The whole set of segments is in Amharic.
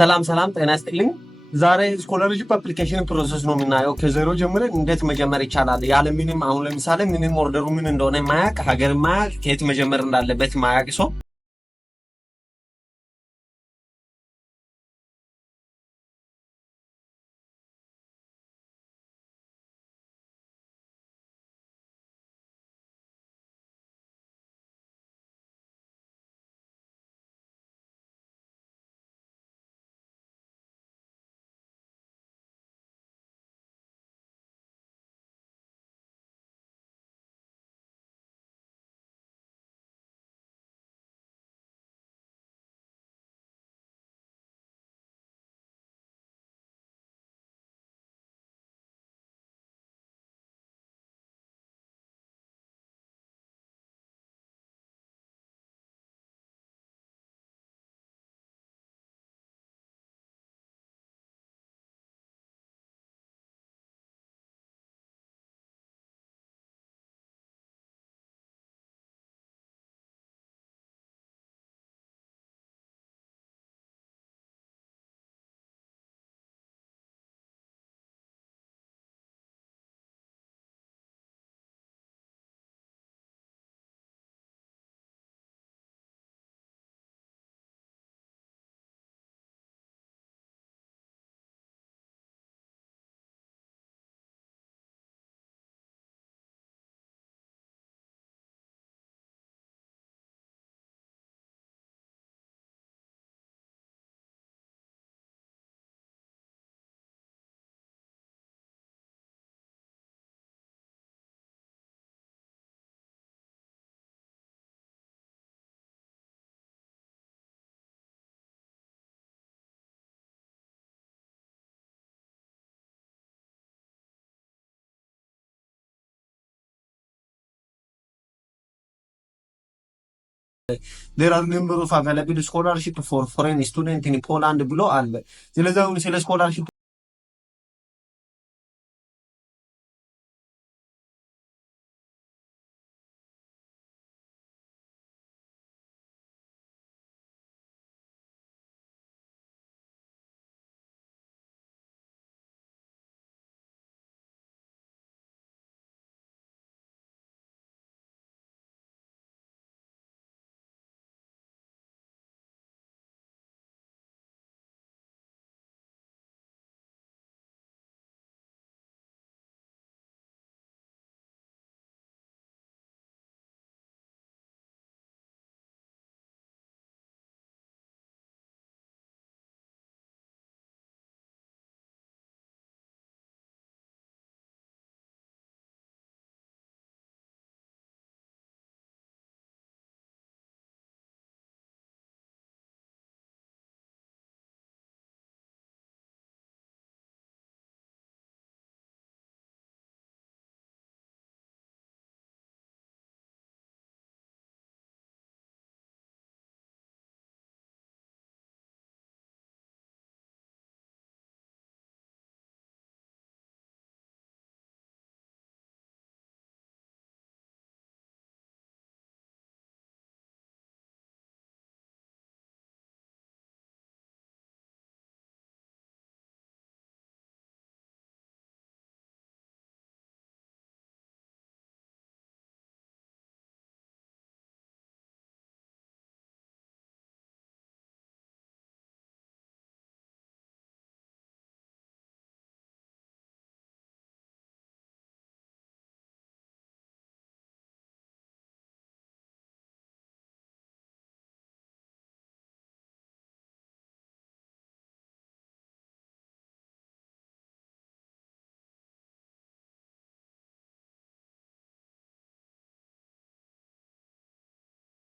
ሰላም ሰላም፣ ጤና ይስጥልኝ። ዛሬ ስኮላርሺፕ አፕሊኬሽን ፕሮሰስ ነው የምናየው። ከዜሮ ጀምረን እንዴት መጀመር ይቻላል ያለ ምንም አሁን ለምሳሌ ምንም ኦርደሩ ምን እንደሆነ ማያቅ ሀገር ማያቅ ከየት መጀመር እንዳለበት ማያቅ ሰው there are number of available scholarship for foreign student in Poland ብሎ አለ። ስለዚህ አሁን ስለ ስኮላርሺፕ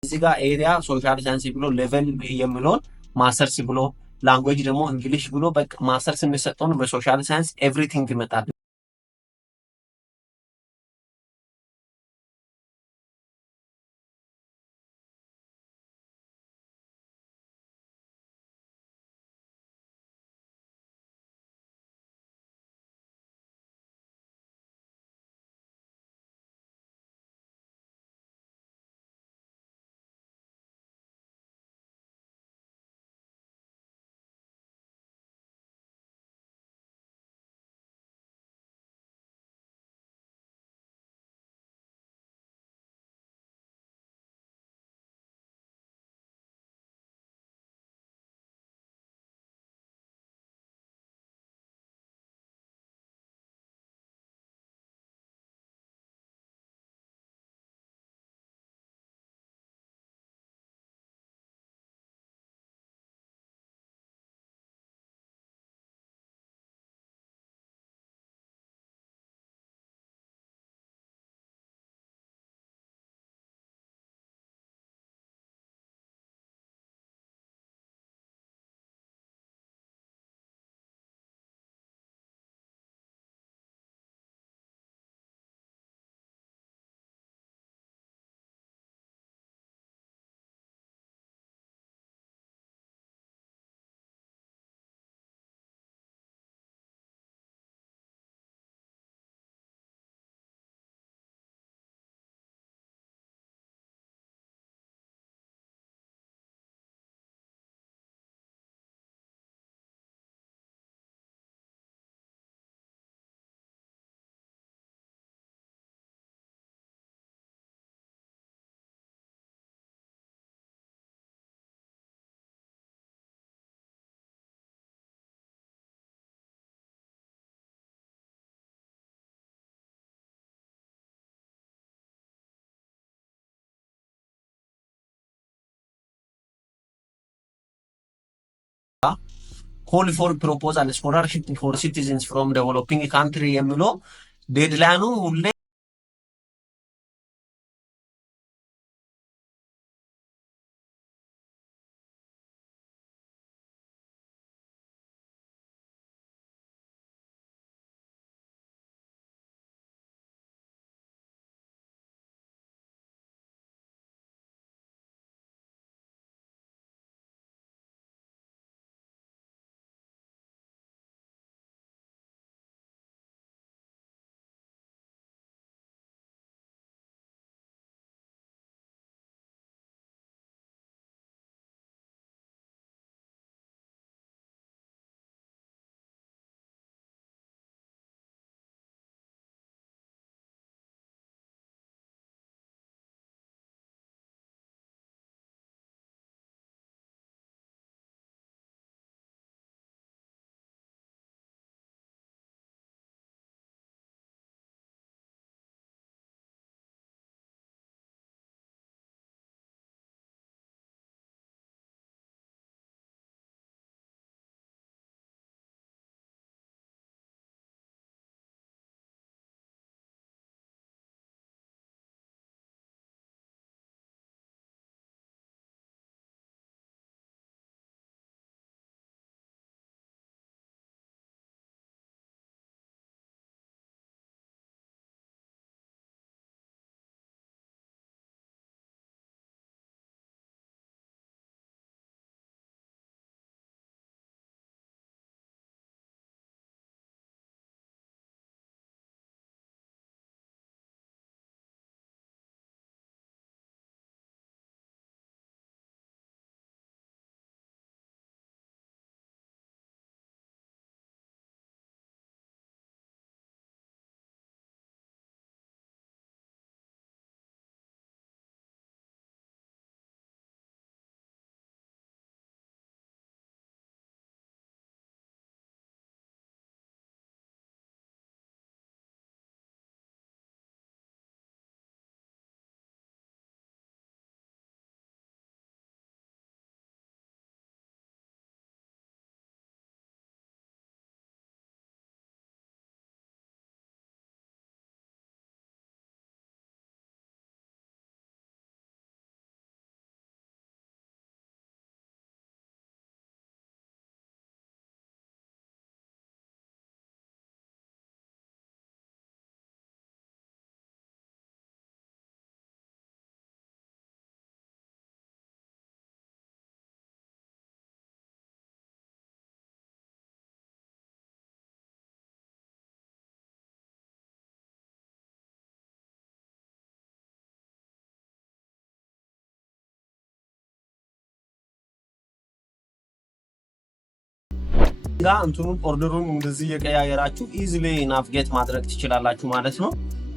እዚህ ጋር ኤሪያ ሶሻል ሳይንስ ብሎ ሌቨል የሚለውን ማስተርስ ብሎ ላንጉዌጅ ደግሞ እንግሊሽ ብሎ በቃ ማስተርስ የሚሰጠውን በሶሻል ሳይንስ ኤቭሪቲንግ ይመጣል። ኮል ፎር ፕሮፖዛል ስኮላርሺፕ ፎር ሲቲዝንስ ፍሮም ዴቨሎፒንግ ካንትሪ የሚለው ዴድላይኑ ሁሌ ጋር እንትኑን ኦርደሩን እንደዚህ የቀያየራችሁ ኢዚሊ ናቪጌት ማድረግ ትችላላችሁ ማለት ነው።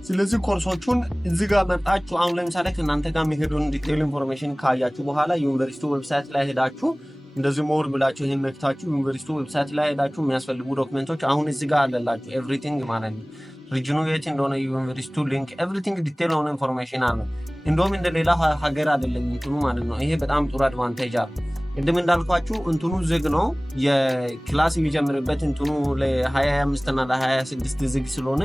ስለዚህ ኮርሶቹን እዚህ ጋር መጣችሁ አሁን ለምሳሌ ከእናንተ ጋር የሚሄዱን ዲቴይል ኢንፎርሜሽን ካያችሁ በኋላ ዩኒቨርሲቲ ዌብሳይት ላይ ሄዳችሁ እንደዚህ ሞር ብላችሁ ይሄን ነክታችሁ ዩኒቨርሲቲ ዌብሳይት ላይ ሄዳችሁ የሚያስፈልጉ ዶክመንቶች አሁን እዚህ ጋር አለላችሁ ኤቭሪቲንግ ማለት ነው። ሪጅኑ የት እንደሆነ ዩኒቨርሲቲው ሊንክ ኤቭሪቲንግ ዲቴይል ሆነ ኢንፎርሜሽን አለ። እንደውም እንደ ሌላ ሀገር አይደለም እንትኑ ማለት ነው። ይሄ በጣም ጥሩ አድቫንቴጅ አለ። ቅድም እንዳልኳችሁ እንትኑ ዝግ ነው። የክላስ የሚጀምርበት እንትኑ ለ25 እና ለ26 ዝግ ስለሆነ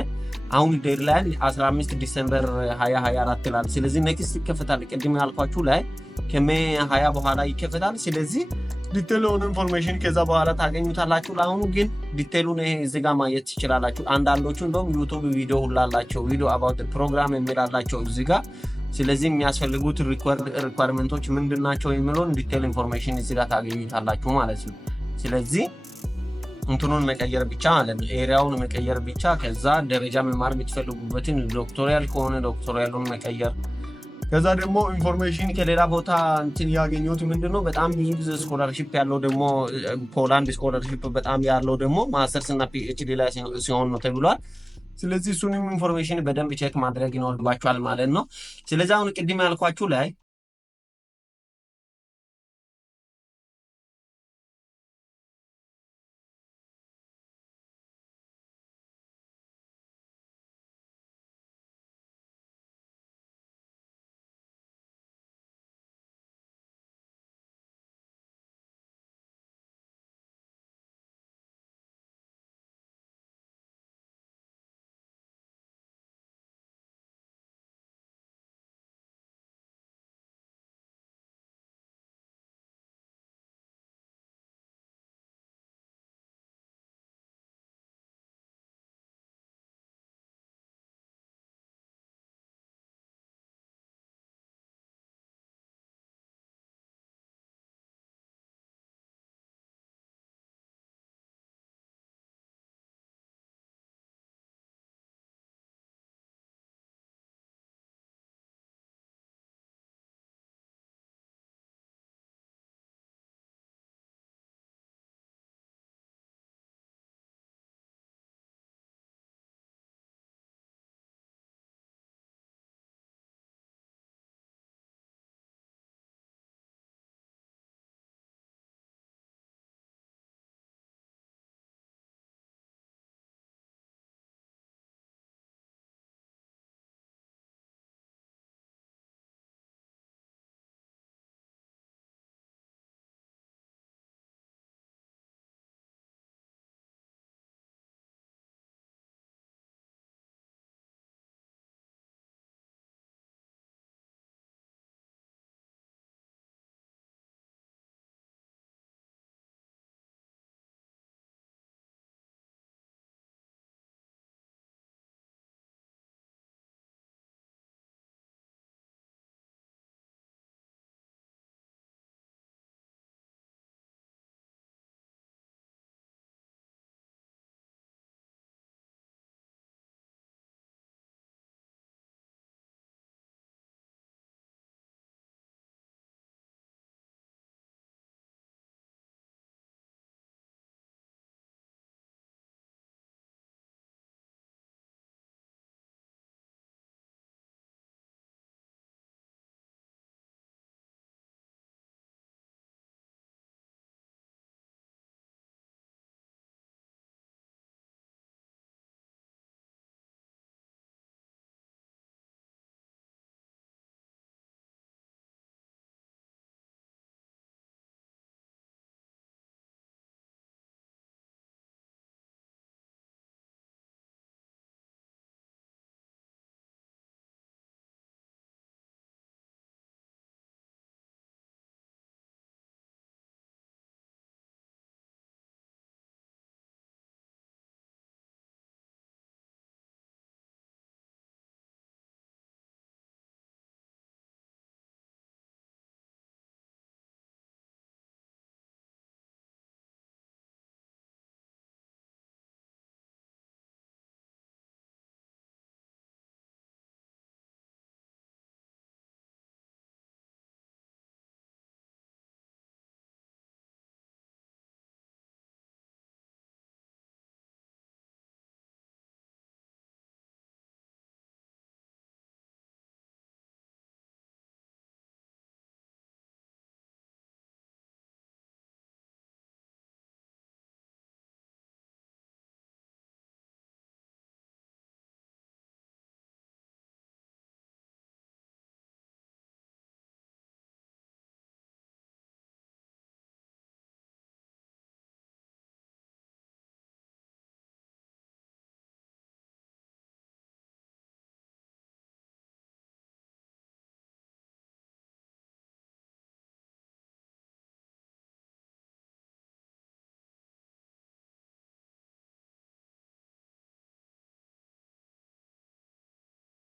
አሁን ዴድላይን 15 ዲሴምበር 2024 ይላል። ስለዚህ ኔክስት ይከፈታል። ቅድም ያልኳችሁ ላይ ከሜይ 20 በኋላ ይከፈታል። ስለዚህ ዲቴል የሆነ ኢንፎርሜሽን ከዛ በኋላ ታገኙታላችሁ። ለአሁኑ ግን ዲቴሉን ይሄ እዚህ ጋር ማየት ትችላላችሁ። አንዳንዶቹ እንደውም ዩቱብ ቪዲዮ ሁላላቸው ቪዲዮ አባውት ፕሮግራም የሚላላቸው እዚህ ጋር። ስለዚህ የሚያስፈልጉት ሪኳርመንቶች ምንድን ናቸው የሚለውን ዲቴል ኢንፎርሜሽን እዚህ ጋር ታገኙታላችሁ ማለት ነው። ስለዚህ እንትኑን መቀየር ብቻ ማለት ነው፣ ኤሪያውን መቀየር ብቻ። ከዛ ደረጃ መማር የምትፈልጉበትን ዶክቶሪያል ከሆነ ዶክቶሪያሉን መቀየር። ከዛ ደግሞ ኢንፎርሜሽን ከሌላ ቦታ እንትን ያገኙት ምንድነው በጣም ብዙ ጊዜ ስኮላርሺፕ ያለው ደግሞ ፖላንድ ስኮላርሺፕ በጣም ያለው ደግሞ ማስተርስ እና ፒኤችዲ ላይ ሲሆን ነው ተብሏል። ስለዚህ እሱንም ኢንፎርሜሽን በደንብ ቼክ ማድረግ ይኖርባችኋል ማለት ነው። ስለዚህ አሁን ቅድም ያልኳችሁ ላይ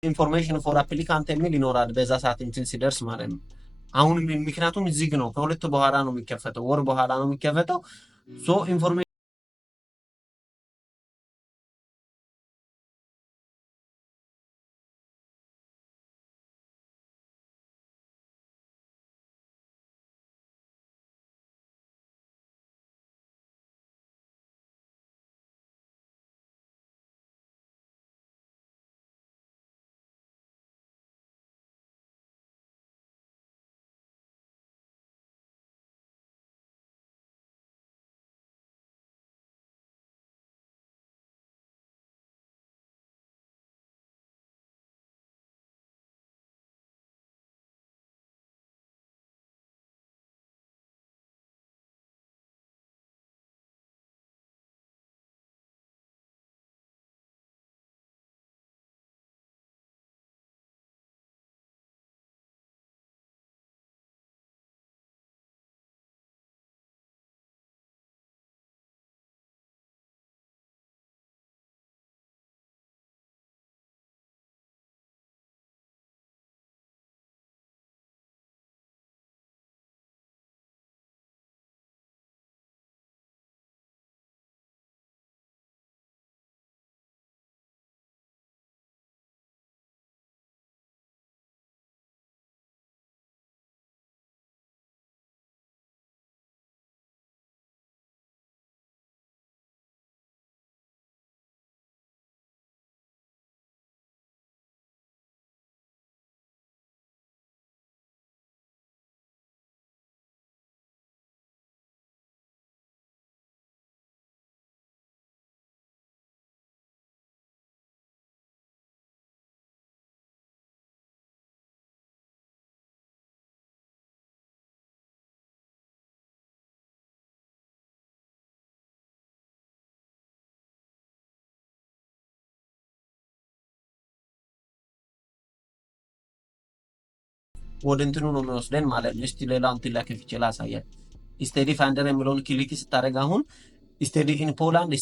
ኢንፎርሜሽን ፎር አፕሊካንት የሚል ይኖራል በዛ ሰዓት እንትን ሲደርስ ማለት ነው። አሁን ምክንያቱም ዝግ ነው፣ ከሁለት በኋላ ነው የሚከፈተው፣ ወር በኋላ ነው የሚከፈተው። ሶ ኢንፎርሜሽን ወደ እንትኑ ነው የሚወስደን ማለት ነው። እስቲ ሌላ እንትን ላከፍ ይችላል አሳያል። ስቴዲ ፋይንደር የሚለውን ክሊክ ስታደርግ አሁን ስቴዲ ኢን ፖላንድ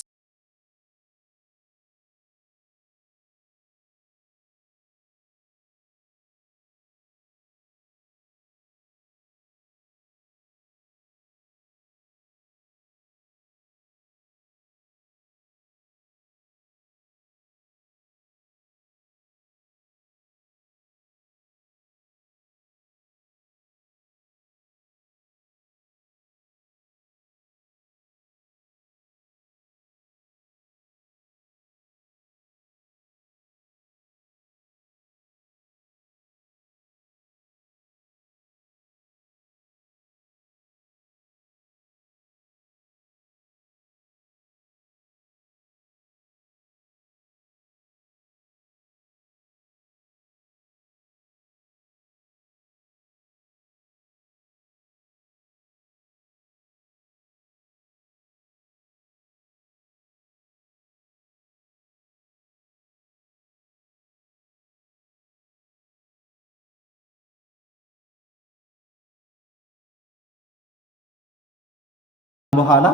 በኋላ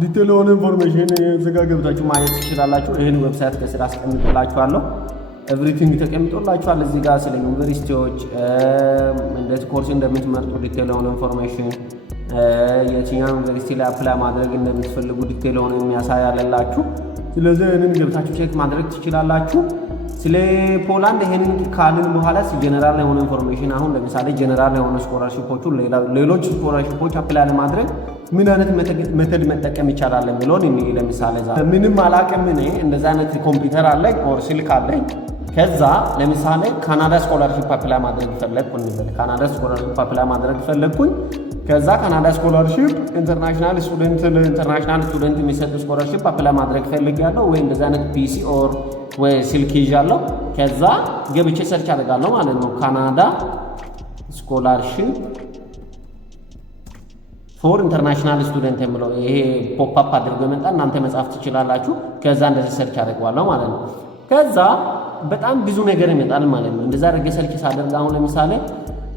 ዲቴል የሆነ ኢንፎርሜሽን እዚህ ጋር ገብታችሁ ማየት ትችላላችሁ። ይህን ዌብሳይት ከስራ አስቀምጥላችኋለሁ። ኤቭሪቲንግ ተቀምጦላችኋል። እዚህ ጋር ስለ ዩኒቨርሲቲዎች እንዴት ኮርስ እንደምትመርጡ ዲቴል የሆነ ኢንፎርሜሽን፣ የትኛው ዩኒቨርሲቲ ላይ አፕላይ ማድረግ እንደምትፈልጉ ዲቴል የሆነ የሚያሳይ አለላችሁ። ስለዚህ ይህንን ገብታችሁ ቼክ ማድረግ ትችላላችሁ። ስለ ፖላንድ ይሄንን ካልን በኋላ ጀነራል የሆነ ኢንፎርሜሽን አሁን ለምሳሌ ጀነራል የሆነ ስኮላርሺፖቹ ሌሎች ስኮላርሺፖች አፕላይ ለማድረግ ምን አይነት ሜተድ መጠቀም ይቻላል የሚለውን ለምሳሌ ምንም አላውቅም እኔ እንደዛ አይነት ኮምፒውተር አለኝ ኦር ስልክ አለኝ። ከዛ ለምሳሌ ካናዳ ስኮላርሺፕ አፕላይ ማድረግ ፈለግኩኝ እንበል። ካናዳ ስኮላርሺፕ አፕላይ ማድረግ ፈለግኩኝ። ከዛ ካናዳ ስኮላርሺፕ ኢንተርናሽናል ስቱደንት የሚሰጥ ስኮላርሺፕ አፕላይ ማድረግ ፈልጋለሁ ወይ እንደዛ አይነት ፒሲ ኦር ወይ ስልክ ይዣለሁ። ከዛ ገብቼ ሰርች አደርጋለሁ ማለት ነው። ካናዳ ስኮላርሺፕ ፎር ኢንተርናሽናል ስቱደንት የሚለው ይሄ ፖፕ አፕ አድርጎ ይመጣ። እናንተ መጻፍ ትችላላችሁ። ከዛ እንደዚህ ሰርች አደርጋለሁ ማለት ነው። ከዛ በጣም ብዙ ነገር ይመጣል ማለት ነው። እንደዛ አድርጌ ሰርች ሳደርግ አሁን ለምሳሌ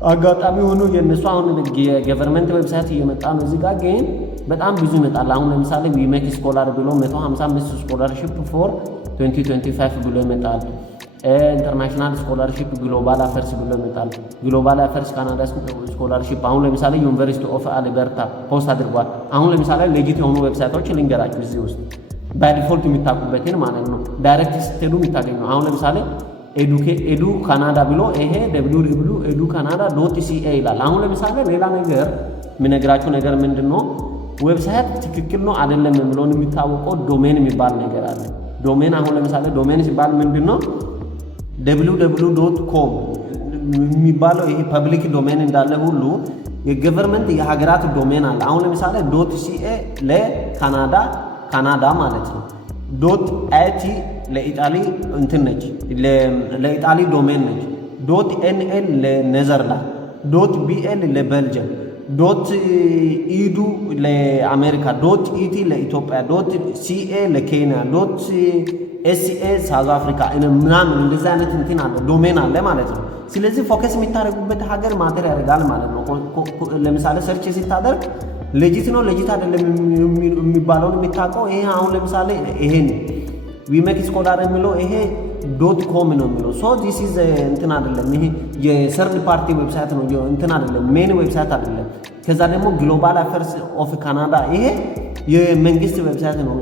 አጋጣሚ ሆኖ የነሱ አሁን የገቨርንመንት ዌብሳይት እየመጣ ነው። እዚህ ጋር ግን በጣም ብዙ ይመጣል። አሁን ለምሳሌ ዊሜክ ስኮላር ብሎ 155 ስኮላርሺፕ ፎር 2025 ብሎ ይመጣል። ኢንተርናሽናል ስኮላርሺፕ ግሎባል አፈርስ ብሎ ይመጣል። ግሎባል አፈርስ ካናዳ ስኮላርሺፕ አሁን ለምሳሌ ዩኒቨርሲቲ ኦፍ አልበርታ ፖስት አድርጓል። አሁን ለምሳሌ ሌጂት የሆኑ ዌብሳይቶች ልንገራችሁ እዚህ ውስጥ በዲፎልት የሚታቁበትን ማለት ነው። ዳይሬክት ስትሄዱ የሚታገኙ አሁን ለምሳሌ ኤዱ ካናዳ ብሎ ይሄ www.educanada.ca ይላል። አሁን ለምሳሌ ሌላ ነገር የምነግራችሁ ነገር ምንድነው ዌብሳይት ትክክል ነው አይደለም የሚለውን የሚታወቀው ዶሜን የሚባል ነገር አለ። ዶሜን አሁን ለምሳሌ ዶሜን ሲባል ምንድነው www.com የሚባለው ይሄ ፐብሊክ ዶሜን እንዳለ ሁሉ የገቨርንመንት የሀገራት ዶሜን አለ። አሁን ለምሳሌ .ca ለካናዳ ማለት ነው። .it ለኢጣሊ እንትን ነች ለኢጣሊ ዶሜን ነች። .nl ለኔዘርላንድ፣ .bl ለቤልጅየም፣ .edu ለአሜሪካ፣ .et ለኢትዮጵያ፣ .ca ለኬንያ፣ .sa ሳውዝ አፍሪካ ምናምን እንደዚህ አይነት እንትን አለ ዶሜን አለ ማለት ነው። ስለዚህ ፎከስ የሚታደርጉበት ሀገር ማተር ያደርጋል ማለት ነው። ለምሳሌ ሰርች ሲታደርግ ሌጂት ነው ሌጂት አይደለም የሚባለውን የሚታውቀው ይሄ አሁን ለምሳሌ ይሄን ዊሜክ ስኮላር የሚለው ይሄ .com ነው የሚለው ሶ ዲስ ኢዝ እንትን አይደለም። ይሄ የሰርድ ፓርቲ ዌብሳይት ነው እንትን አይደለም ሜን ዌብሳይት አይደለም። ከዛ ደግሞ ግሎባል አፈርስ ኦፍ ካናዳ ይሄ የመንግስት ዌብሳይት ነው።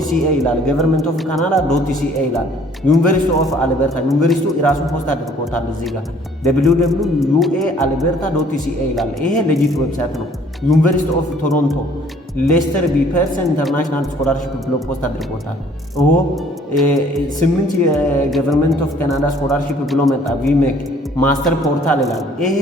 .ca ይላል ገቨርንመንት ኦፍ ካናዳ .ca ይላል። ዩኒቨርሲቲ ኦፍ አልበርታ ዩኒቨርሲቲው ራሱ ፖስት አድርጎታል እዚህ ጋር www.alberta.ca ይላል። ይሄ ሌጂት ዌብሳይት ነው። ዩኒቨርሲቲ ኦፍ ቶሮንቶ ሌስተር ቢ ፐርሰን ኢንተርናሽናል ስኮላርሺፕ ብሎ ፖስት አድርጎታል። 8 የገቨርንመንት ኦፍ ካናዳ ስኮላርሺፕ ብሎ መጣ። ቪሜክ ማስተር ፖርታል ይላል። ይሄ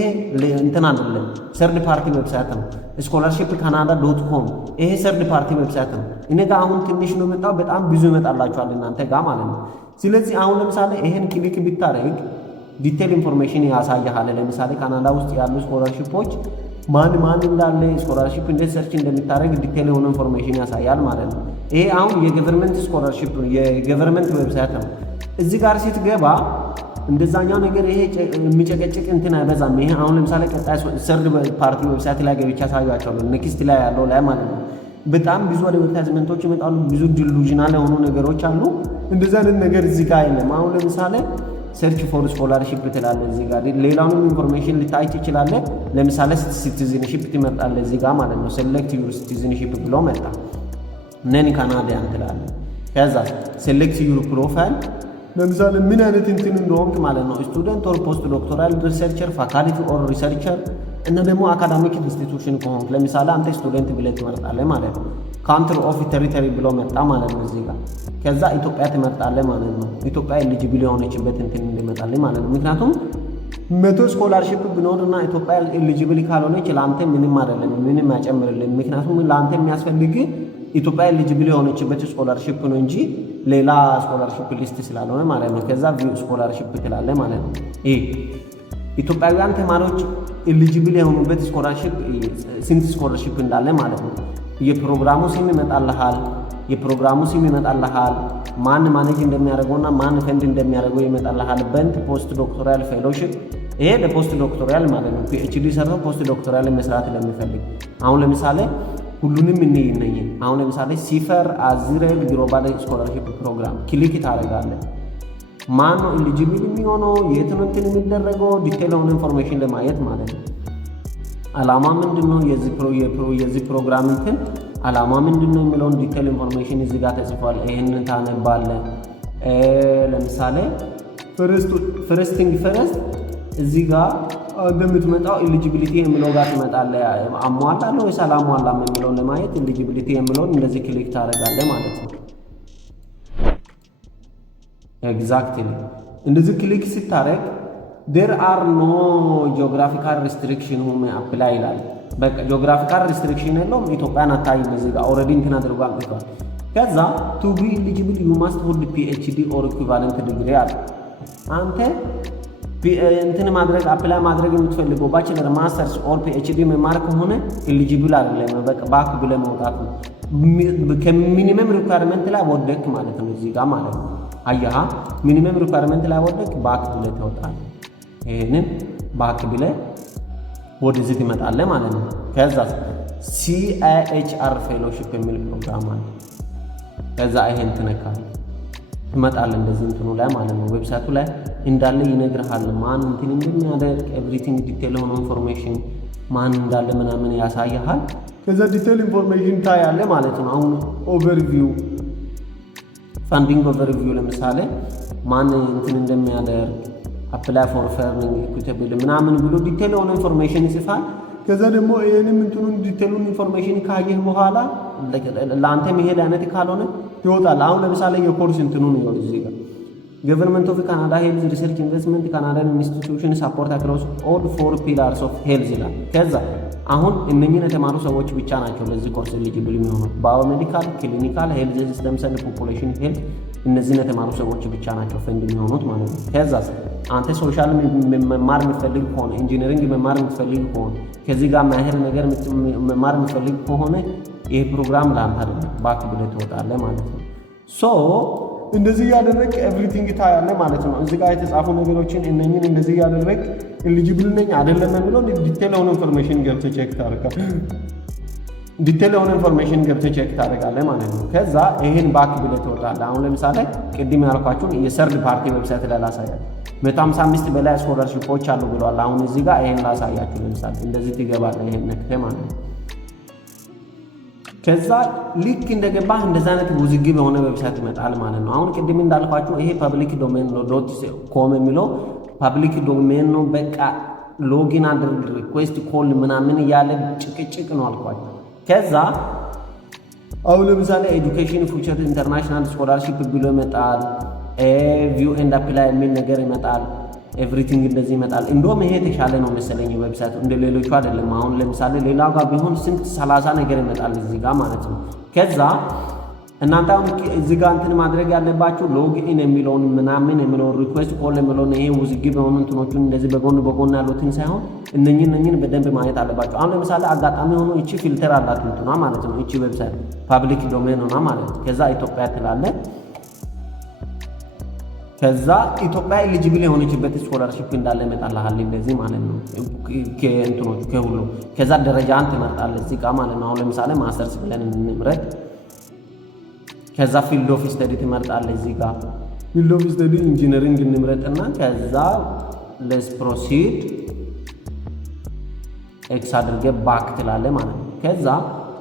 እንትን አይደለም ሰርድ ፓርቲ ዌብሳይት ነው። ስኮላርሺፕ ካናዳ.com ይሄ ሰርድ ፓርቲ ዌብሳይት ነው። እኔ ጋር አሁን ትንሽ ነው የመጣው፣ በጣም ብዙ ይመጣላችኋል እናንተ ጋር ማለት ነው። ስለዚህ አሁን ለምሳሌ ይሄን ክሊክ ቢታረግ ዲቴል ኢንፎርሜሽን ያሳያል። ለምሳሌ ካናዳ ውስጥ ያሉ ስኮላርሺፖች ማን እንዳለ ስኮላርሺፕ እንዴት ሰርች እንደሚታረግ ዲቴል የሆነ ኢንፎርሜሽን ያሳያል ማለት ነው። ይሄ አሁን የገቨርንመንት ስኮላርሺፕ ነው፣ የገቨርንመንት ዌብሳይት ነው። እዚህ ጋር ስትገባ እንደዛኛው ነገር ይሄ የሚጨቀጭቅ እንትን አይበዛም። ይሄ አሁን ለምሳሌ ቀጣይ ሰርድ ፓርቲ ዌብሳይት ላይ ገብቻ ያሳያቸዋለሁ ኔክስት ላይ ያለው ላይ ማለት ነው። በጣም ብዙ አድቨርታይዝመንቶች ይመጣሉ፣ ብዙ ዲሉዥናል የሆኑ ነገሮች አሉ። እንደዛ አይነት ነገር እዚህ ጋር የለም። አሁን ለምሳሌ ሰርች ፎር ስኮላርሺፕ ትላለህ እዚህ ጋር ሌላውንም ኢንፎርሜሽን ልታይ ትችላለህ። ለምሳሌ ሲቲዝንሺፕ ትመርጣለህ እዚህ ጋር ማለት ነው። ሴሌክት ዩር ሲቲዝንሺፕ ብሎ መጣ። ነን ካናዲያን ትላለህ። ከዛ ሴሌክት ዩር ፕሮፋይል ለምሳሌ ምን አይነት እንትን እንደሆንክ ማለት ነው። ስቱደንት ኦር ፖስት ዶክተራል ሪሰርቸር፣ ፋካልቲ ኦር ሪሰርቸር እና ደግሞ አካዳሚክ ኢንስቲትዩሽን ከሆንክ ለምሳሌ አንተ ስቱደንት ብለህ ትመርጣለህ ማለት ነው። ካንትሪ ኦፍ ቴሪቶሪ ብሎ መጣ ማለት ነው እዚህ ጋር። ከዛ ኢትዮጵያ ትመርጣለህ ማለት ነው። ኢትዮጵያ ኤሊጂብል የሆነችበት እንትን እንዲመጣልህ ማለት ነው። ምክንያቱም 100 ስኮላርሺፕ ቢኖርና ኢትዮጵያ ኤሊጂብል ካልሆነች ለአንተ ምንም አይደለም፣ ምንም አይጨምርልህም። ምክንያቱም ለአንተ የሚያስፈልግ ኢትዮጵያ ኤሊጂብል የሆነችበት ስኮላርሺፕ ነው እንጂ ሌላ ስኮላርሺፕ ሊስት ስላልሆነ ማለት ነው። ከዛ ቪው ስኮላርሺፕ ትላለህ ማለት ነው። ይሄ ኢትዮጵያውያን ተማሪዎች ኤሊጂብል የሆኑበት ስኮላርሺፕ ስንት ስኮላርሺፕ እንዳለ ማለት ነው። የፕሮግራሙ ስም ይመጣልሃል። ማን ማኔጅ እንደሚያደርገውና ማን ፈንድ እንደሚያደርገው ይመጣልሃል። በንት ፖስት ዶክተራል ፌሎሺፕ ይሄ ለፖስት ዶክተራል ማለት ነው። ፒኤችዲ ሰርቶ ፖስት ዶክተራል መስራት ለሚፈልግ አሁን ለምሳሌ ሁሉንም እንይነኝ አሁን ለምሳሌ ሲፈር አዝሬል ግሎባል ስኮላርሺፕ ፕሮግራም ክሊክ ታደርጋለህ። ማን ነው ኤሊጂብል የሚሆነው የት ነው እንትን የሚደረገው ዲቴል የሆነ ኢንፎርሜሽን ለማየት ማለት ነው። አላማ ምንድነው የዚህ ፕሮግራም እንትን አላማ ምንድነው የሚለውን ዲቴል ኢንፎርሜሽን እዚህ ጋር ተጽፏል። ይሄንን ታነባለህ። ለምሳሌ ፈርስት እዚህ ጋር እንደምትመጣው ኤሊጂቢሊቲ የሚለው ጋር ትመጣለህ። አሟላለሁ ወይስ አላሟላም የሚለውን ለማየት ኤሊጂቢሊቲ የሚለውን እንደዚህ ክሊክ ታደርጋለህ ማለት ነው። ኤግዛክትሊ እንደዚህ ክሊክ ስታደርግ there are no geographical restriction who may apply ይላል። በቃ geographical restriction የለውም። ኢትዮጵያን አታይም እዚህ ጋር ኦልሬዲ እንትን አድርጓል ብቻ። ከዛ to be eligible you must hold PhD or equivalent degree አለ። አንተ እንትን ማድረግ አፕላይ ማድረግ የምትፈልገው ባችለር ማስተርስ ኦር ፒኤችዲ መማር ከሆነ ኤሊጂብል አይደለም። በቃ ባክ ብለህ መውጣት ነው። ከሚኒመም ሪኳየርመንት ላይ ወደክ ማለት ነው እዚህ ጋር ማለት ነው። አያሃ ሚኒመም ሪኳየርመንት ላይ ወደክ ባክ ብለህ ትወጣለህ። ይሄንን ባክ ብለህ ወደዚህ ትመጣለህ ማለት ነው። ከዛ CIHR ፌሎሺፕ የሚል ፕሮግራም አለ። ከዛ ይሄን ትነካለህ። ትመጣለህ እንደዚህ እንትኑ ላይ ማለት ነው። ዌብሳይቱ ላይ እንዳለ ይነግርሃል። ማን እንትን እንደሚያደርግ ኤቭሪቲንግ ዲቴል የሆነ ኢንፎርሜሽን ማን እንዳለ ምናምን ያሳያሃል። ከዛ ዲቴል ኢንፎርሜሽን ታያለህ ማለት ነው። አሁን ኦቨርቪው ፋንዲንግ ኦቨርቪው ለምሳሌ ማን እንትን እንደሚያደርግ አፕላይ ፎር ፈርሚንግ ኢኩዊታብል ምናምን ብሎ ዲቴል የሆነ ኢንፎርሜሽን ይጽፋል። ከዛ ደግሞ ይሄንም እንትኑን ዲቴሉን ኢንፎርሜሽን ካየህ በኋላ ለአንተ መሄድ አይነት ካልሆነ ይወጣል። አሁን ለምሳሌ የኮርስ እንትኑን ነው እዚህ ጋር ገቨርንመንት ኦፍ ካናዳ ሄልዝ ሪሰርች ኢንቨስትመንት ካናዳን ኢንስቲትዩሽን ሰፖርት አክሮስ ኦል 4 ፒላርስ ኦፍ ሄልዝ ይላል። ከዛ አሁን እነኚህን የተማሩ ሰዎች ብቻ ናቸው ለዚህ ኮርስ ኤሊጂብል የሚሆኑት። ባዮሜዲካል፣ ክሊኒካል፣ ሄልዝ ሲስተምስ ኤንድ ፖፑሌሽን ሄልዝ እነዚህን የተማሩ ሰዎች ብቻ ናቸው ፈንድ የሚሆኑት ማለት ነው። ከዛ አንተ ሶሻል መማር የምትፈልግ ከሆነ ኢንጂነሪንግ መማር የምትፈልግ ከሆነ ከዚህ ጋር ማሄር ነገር መማር የምትፈልግ ከሆነ ይሄ ፕሮግራም ለአንተ አይደለም፣ ባክ ብለህ ትወጣለህ ማለት ነው። ሶ እንደዚህ ያደረግ ኤቭሪቲንግ ታያለህ ማለት ነው። እዚህ ጋር የተጻፉ ነገሮችን እነኚህን እንደዚህ ያደረግ ኤሊጂብል ነኝ አይደለም የሚለው ዲቴል የሆነ ኢንፎርሜሽን ገብተህ ቼክ ታደርጋለህ። ዲቴል የሆነ ኢንፎርሜሽን ገብተህ ቼክ ታደርጋለህ ማለት ነው። ከዛ ይሄን ባክ ብለህ ትወጣለህ። አሁን ለምሳሌ ቅድም ያልኳችሁን የሰርድ ፓርቲ ዌብሳይት ላይ ላሳያችሁ። 155 በላይ ስኮላርሺፖች አሉ ብለዋል። አሁን እዚህ ጋር ይሄን ላሳያችሁ። ለምሳሌ እንደዚህ ትገባለህ ይሄን ነክተህ ማለት ነው። ከዛ ልክ እንደገባህ እንደዛ አይነት ውዝግብ የሆነ ዌብሳይት ይመጣል ማለት ነው። አሁን ቅድም እንዳልኳችሁ ይሄ ፐብሊክ ዶሜን ነው .com የሚለው ፐብሊክ ዶሜን ነው። በቃ ሎጊን አድርግ ሪኩዌስት ኮል ምናምን እያለ ጭቅጭቅ ነው አልኳችሁ። ከዛ አሁን ለምሳሌ ኤዱኬሽን ፊውቸር ኢንተርናሽናል ስኮላርሺፕ ብሎ ይመጣል። ቪው ኤንድ አፕላይ የሚል ነገር ይመጣል። ኤቭሪቲንግ እንደዚህ ይመጣል። እንደውም ይሄ የተሻለ ነው መሰለኝ ዌብሳይቱ እንደ ሌሎቹ አይደለም። አሁን ለምሳሌ ሌላው ጋር ቢሆን ስንት 30 ነገር ይመጣል እዚህ ጋር ማለት ነው። ከዛ እናንተ አሁን እዚህ ጋር እንትን ማድረግ ያለባችሁ ሎግ ኢን የሚለውን ምናምን የሚለውን ሪኩዌስት ኮል የሚለውን ይሄ ውዝግብ የሆኑ እንትኖቹን እንደዚህ በጎን ያሉትን ሳይሆን እነኝን በደንብ ማየት አለባችሁ። አሁን ለምሳሌ አጋጣሚ ሆኖ እቺ ፊልተር አላት እንትኗ ማለት ነው። እቺ ዌብሳይት ፓብሊክ ዶሜን ሆና ማለት ነው። ከዛ ኢትዮጵያ ትላለ። ከዛ ኢትዮጵያ ኤሊጂብል የሆነችበት ስኮላርሺፕ እንዳለ ይመጣልሃል እንደዚህ ማለት ነው። ከእንትኖቹ ከሁሉ ከዛ ደረጃን ትመርጣለህ እዚህ ጋር ማለት ነው። አሁን ለምሳሌ ማስተርስ ብለን እንምረጥ። ከዛ ፊልድ ኦፍ ስተዲ ትመርጣለህ እዚህ ጋር ፊልድ ኦፍ ስተዲ ኢንጂነሪንግ እንምረጥና ከዛ ሌትስ ፕሮሲድ ኤክስ አድርገህ ባክ ትላለህ ማለት ነው። ከዛ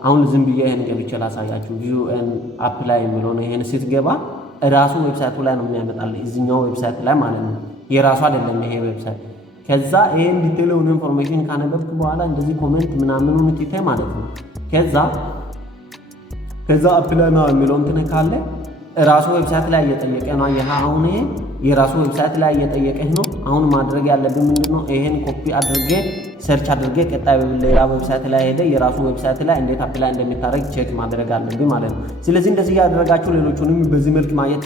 አሁን ዝም ብዬ ይሄን ገብቼ ላሳያችሁ። ቪው ኤንድ አፕላይ የሚለው ነው። ይሄን ስትገባ ራሱ ዌብሳይቱ ላይ ነው የሚያመጣልህ እዚህኛው ዌብሳይት ላይ ማለት ነው። የራሱ አይደለም ይሄ ዌብሳይት። ከዛ ይሄን ዲቴል የሆነ ኢንፎርሜሽን ካነበብክ በኋላ እንደዚህ ኮሜንት ምናምኑን ትተህ ማለት ነው። ከዛ አፕላይ ነው የሚለውን ትነካለህ። ራሱ ዌብሳይት ላይ እየጠየቀ ነው። አሁን ይሄ የራሱ ዌብሳይት ላይ እየጠየቀህ ነው። አሁን ማድረግ ያለብን ምንድነው? ይሄን ኮፒ አድርገህ ሰርች አድርገህ ቀጣይ ሌላ ዌብሳይት ላይ ሄደህ የራሱ ዌብሳይት ላይ እንዴት አፕላይ እንደሚታረግ ቼክ ማድረግ አለብን ማለት ነው። ስለዚህ እንደዚህ ያደረጋችሁ ሌሎቹንም በዚህ መልክ ማየት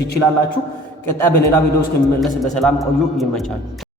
ትችላላችሁ። ቀጣይ በሌላ ቪዲዮ እስከሚመለስ በሰላም ቆዩ። ይመቻችሁ።